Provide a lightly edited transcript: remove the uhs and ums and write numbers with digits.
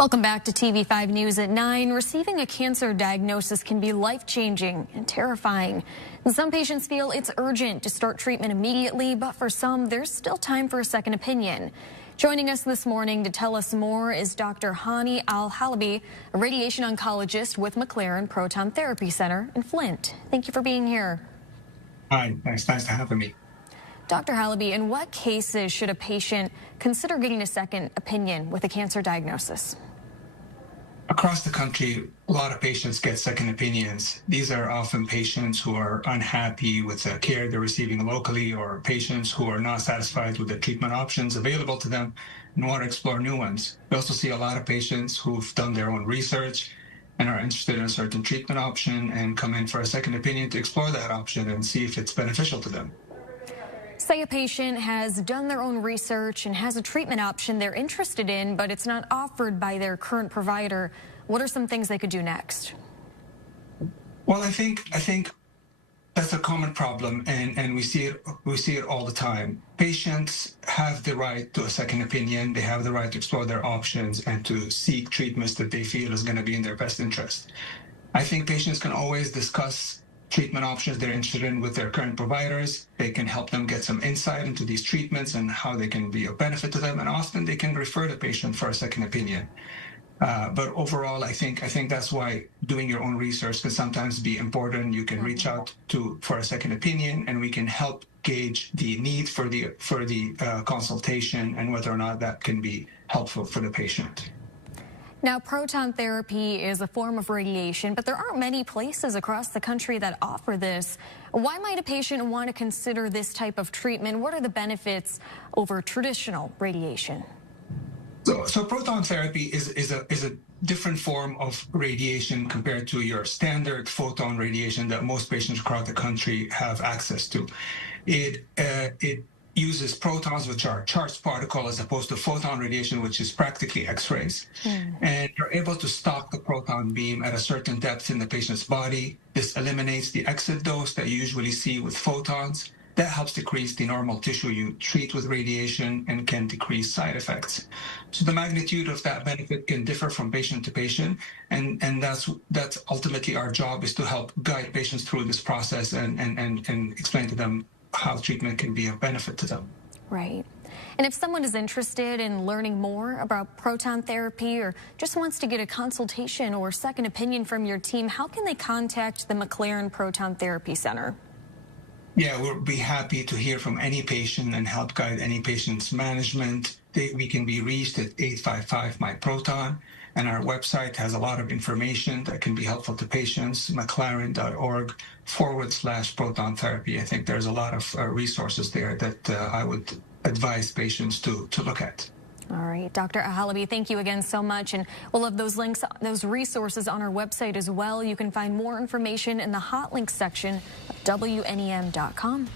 Welcome back to TV5 News at 9. Receiving a cancer diagnosis can be life-changing and terrifying. And some patients feel it's urgent to start treatment immediately, but for some, there's still time for a second opinion. Joining us this morning to tell us more is Dr. Hani Al-Halabi, a radiation oncologist with McLaren Proton Therapy Center in Flint. Thank you for being here. Hi, thanks for having me. Dr. Halabi, in what cases should a patient consider getting a second opinion with a cancer diagnosis? Across the country, a lot of patients get second opinions. These are often patients who are unhappy with the care they're receiving locally, or patients who are not satisfied with the treatment options available to them and want to explore new ones. We also see a lot of patients who've done their own research and are interested in a certain treatment option and come in for a second opinion to explore that option and see if it's beneficial to them. Say a patient has done their own research and has a treatment option they're interested in, but it's not offered by their current provider. What are some things they could do next? Well, I think that's a common problem, and we see it all the time. Patients have the right to a second opinion. They have the right to explore their options and to seek treatments that they feel is going to be in their best interest. I think patients can always discuss treatment options they're interested in with their current providers. They can help them get some insight into these treatments and how they can be of benefit to them, and often they can refer the patient for a second opinion. But overall, I think that's why doing your own research can sometimes be important. You can reach out for a second opinion, and we can help gauge the need for the consultation and whether or not that can be helpful for the patient. Now, proton therapy is a form of radiation, but there aren't many places across the country that offer this. Why might a patient want to consider this type of treatment? What are the benefits over traditional radiation? So proton therapy is a different form of radiation compared to your standard photon radiation that most patients across the country have access to. It uses protons, which are charged particles, as opposed to photon radiation, which is practically X-rays. And you're able to stop the proton beam at a certain depth in the patient's body. This eliminates the exit dose that you usually see with photons. That helps decrease the normal tissue you treat with radiation and can decrease side effects. So the magnitude of that benefit can differ from patient to patient, and that's ultimately our job, is to help guide patients through this process and explain to them how treatment can be of benefit to them. Right. And if someone is interested in learning more about proton therapy or just wants to get a consultation or second opinion from your team, how can they contact the McLaren Proton Therapy Center? Yeah, we'll be happy to hear from any patient and help guide any patient's management. We can be reached at 855-MY-PROTON, and our website has a lot of information that can be helpful to patients, mclaren.org/proton therapy. I think there's a lot of resources there that I would advise patients to look at. All right, Dr. Al-Halabi, thank you again so much. And we'll have those links, those resources on our website as well. You can find more information in the hot links section of WNEM.com.